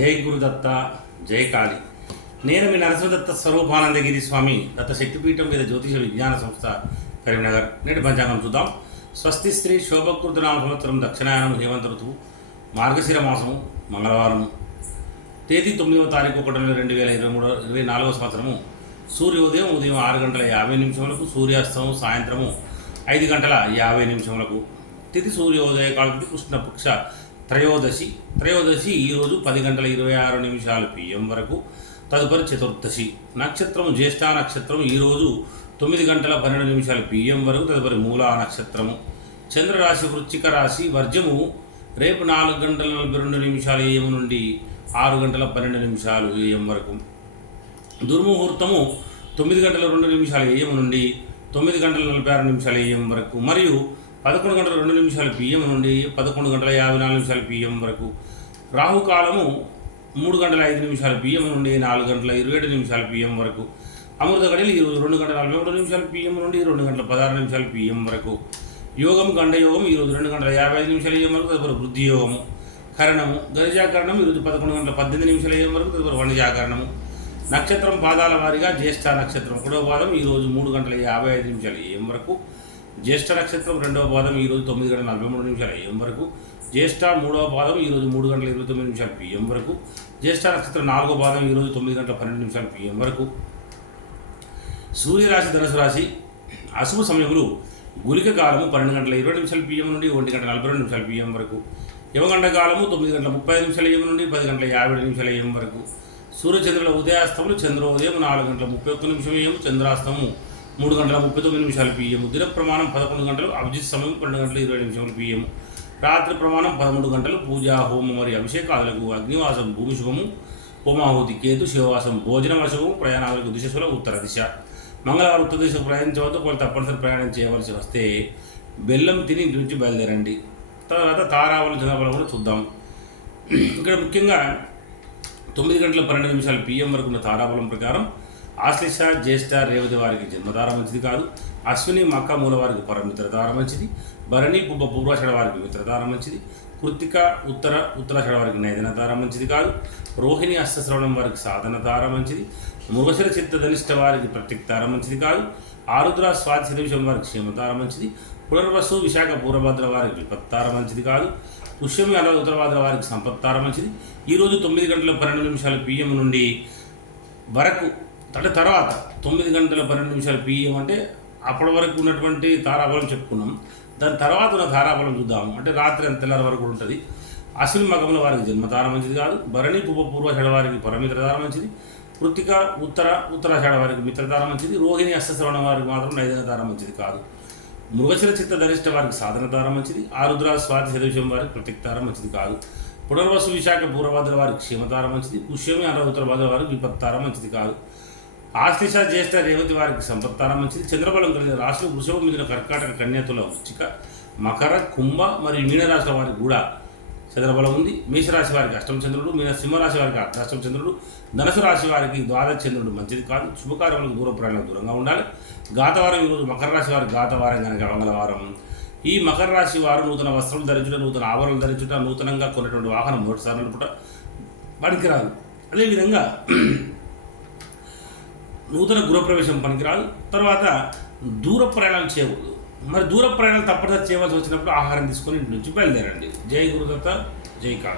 జై గురుదత్త జై కాళి. నేను మీ నరసింహదత్త స్వరూపానందగిరి స్వామి దత్త శక్తిపీఠం మీద జ్యోతిష విజ్ఞాన సంస్థ కరీంనగర్. నేటి పంచాంగం చూద్దాం. స్వస్తి శ్రీ శోభకృతనామ సంవత్సరం దక్షిణాయనం హేమంత ఋతువు మార్గశిర మాసము మంగళవారము. తేదీ తొమ్మిదవ తారీఖు ఒకటి రెండు వేల ఇరవై మూడు ఇరవై నాలుగవ సంవత్సరము. సూర్యోదయం ఉదయం ఆరు గంటల యాభై నిమిషములకు సూర్యాస్తమం సాయంత్రము ఐదు గంటల యాభై నిమిషములకు తిథి సూర్యోదయ కాలం కృష్ణపక్ష త్రయోదశి. త్రయోదశి ఈరోజు పది గంటల ఇరవై ఆరు నిమిషాలు పిఎం వరకు. తదుపరి చతుర్దశి. నక్షత్రం జ్యేష్ఠ నక్షత్రం ఈరోజు తొమ్మిది గంటల పన్నెండు నిమిషాలు పిఎం వరకు తదుపరి మూలా నక్షత్రము. చంద్రరాశి వృచ్చిక రాశి వర్జము రేపు నాలుగు గంటల నలభై రెండు నిమిషాలు ఏఎం నుండి ఆరు గంటల పన్నెండు నిమిషాలు ఏఎం వరకు. దుర్ముహూర్తము తొమ్మిది గంటల రెండు నిమిషాలు ఏఎం నుండి తొమ్మిది గంటల నలభై ఆరు నిమిషాలు ఏఎం వరకు. మరియు పదకొండు గంటల రెండు నిమిషాలు పిఎం నుండి పదకొండు గంటల యాభై నాలుగు నిమిషాలు పిఎం వరకు. రాహుకాలము మూడు గంటల ఐదు నిమిషాలు పిఎం నుండి నాలుగు గంటల ఇరవై ఏడు నిమిషాల పిఎం వరకు. అమృత గడియలు ఈరోజు రెండు గంటల నలభై మూడు నిమిషాలు పిఎం నుండి రెండు గంటల పదహారు నిమిషాలు పిఎం వరకు. యోగం గండయోగం ఈరోజు రెండు గంటల యాభై ఐదు నిమిషాలు ఏం వరకు తదుపరి వృద్ధి యోగము. కరణము గరిజాకరణం ఈరోజు పదకొండు గంటల పద్దెనిమిది నిమిషాల ఏం వరకు తదుపరి వణజాకరణము నక్షత్రం పాదాల వారిగా జ్యేష్ఠ నక్షత్రం ఒకటవ పాదం ఈరోజు మూడు గంటల యాభై ఐదు నిమిషాలు ఏం వరకు. జ్యేష్ఠ నక్షత్రం రెండవ పాదం ఈరోజు తొమ్మిది గంటల నలభై మూడు నిమిషాలు ఏం వరకు. జ్యేష్ఠ మూడవ పాదం ఈరోజు మూడు గంటల ఇరవై తొమ్మిది నిమిషాలు పిఎం వరకు. జ్యేష్ఠ నక్షత్రం నాలుగో పాదం ఈరోజు తొమ్మిది గంటల పన్నెండు నిమిషాలు పిఎం వరకు. సూర్యరాశి ధనుసు రాశి అశుభ సమయములు గులిక కాలము పన్నెండు గంటల ఇరవై నిమిషాల పిఎం నుండి ఒంటి గంటల నలభై రెండు నిమిషాల పిఎం వరకు. యమగంట కాలము తొమ్మిది గంటల ముప్పై నిమిషాల ఏం నుండి పది గంటల యాభై ఏడు నిమిషాల ఏం వరకు. సూర్యచంద్రుల ఉదయాస్తములు చంద్రోదయం నాలుగు గంటల ముప్పై ఒక్క నిమిషం ఏం చంద్రాస్తము మూడు గంటల ముప్పై తొమ్మిది నిమిషాలు పిఎం దిన ప్రమాణం పదకొండు గంటలు అభిజిత్ సమయం పన్నెండు గంటల ఇరవై నిమిషాలు పిఎం రాత్రి ప్రమాణం పదమూడు గంటలు పూజ హోమం మరియు అభిషేకాదులకు అగ్నివాసం భూమి శుభము హోమాహుతి కేతు శివవాసం భోజన వశము ప్రయాణాలకు దిశలో ఉత్తర దిశ. మంగళవారం ఉత్తర దిశకు ప్రయాణించవద్దు ఒకవేళ తప్పనిసరి ప్రయాణం చేయవలసి వస్తే బెల్లం తిని ఇంటి నుంచి బయలుదేరండి. తర్వాత తారావళి జనాభాలు కూడా చూద్దాం. ఇక్కడ ముఖ్యంగా తొమ్మిది గంటల పన్నెండు నిమిషాలు పిఎం వరకు ఉన్న తారాబలం ప్రకారం ఆశ్లేష జ్యేష్ఠ రేవతి వారికి జన్మదార మంచిది కాదు. అశ్విని మక్క మూల వారికి పరమిత్రధార మంచిది. భరణి పుబ్బ పూర్వాషడ వారికి మిత్రధార మంచిది. కృత్తిక ఉత్తర ఉత్తరాషడ వారికి నైదన తార మంచిది కాదు. రోహిణి అష్టశ్రవణం వారికి సాధనధార మంచిది. మృగశిర చిత్తధనిష్ట వారికి ప్రత్యక్తార మంచిది కాదు. ఆరుద్ర స్వాతి శతవిషం వారికి క్షేమతార మంచిది. పునర్వసు విశాఖ పూర్వభద్ర వారికి విపత్తార మంచిది కాదు. పుష్యమి అలా ఉత్తరభద్ర వారికి సంపత్తార మంచిది. ఈరోజు తొమ్మిది గంటల పన్నెండు నిమిషాల పిఎం నుండి వరకు అంటే తర్వాత తొమ్మిది గంటల పన్నెండు నిమిషాలు పిఎం అంటే అప్పటి వరకు ఉన్నటువంటి తారాబలం చెప్పుకున్నాం. దాని తర్వాత ఉన్న తారాబలం చూద్దాము. అంటే రాత్రి అంత తెల్లారి వరకు ఉంటుంది. అశ్విని మగముల వారికి జన్మతార మంచిది కాదు. భరణి పూర్వ పూర్వాషాఢ వారికి పరమిత్రధార మంచిది. కృతిక ఉత్తర ఉత్తరాషాఢ వారికి మిత్రధార మంచిది. రోహిణి అష్టశ్రవణ వారికి మాత్రం నైదన తార మంచిది కాదు. మృగశిర చిత్త ధరిష్ట వారికి సాధన మంచిది. ఆరుద్ర స్వాతి శతవిషయం వారికి ప్రత్యక్తార మంచిది కాదు. పునర్వసు విశాఖ పూర్వభద్ర వారికి క్షేమతార మంచిది. పుష్యమి అర ఉత్తరభద్ర వారికి విపత్తార మంచిది కాదు. ఆశ్లేష జ్యేష్ఠ రేవతి వారికి సంపత్తారం మంచిది. చంద్రబలం కలిగిన రాశులు వృషభం మిగిలిన కర్కాటక కన్యతుల వృచ్చిక మకర కుంభ మరియు మీనరాశుల వారికి కూడా చంద్రబలం ఉంది. మేషరాశి వారికి అష్టమ చంద్రుడు మీన సింహరాశి వారికి అష్టాష్టమ చంద్రుడు ధనుసు రాశి వారికి ద్వాదశ చంద్రుడు మంచిది కాదు. శుభకార్యములకు దూర ప్రయాణం దూరంగా ఉండాలి. గాతవారం ఈరోజు మకర రాశి వారికి గాతవారం కనుక మంగళవారం. ఈ మకర రాశి వారు నూతన వస్త్రం ధరించుట నూతన ఆభరణం ధరించుట నూతనంగా కొన్నటువంటి వాహనం మొదటిసారి నడుపుట పనికిరాదు అదేవిధంగా నూతన గృహప్రవేశం పనికిరాదు. తర్వాత దూర ప్రయాణాలు చేయకూడదు. మరి దూర ప్రయాణాలు తప్పనిసరి చేయవలసి వచ్చినప్పుడు ఆహారం తీసుకొని ఇంటి నుంచి బయలుదేరండి. జై గురుదత్త జై కాళ.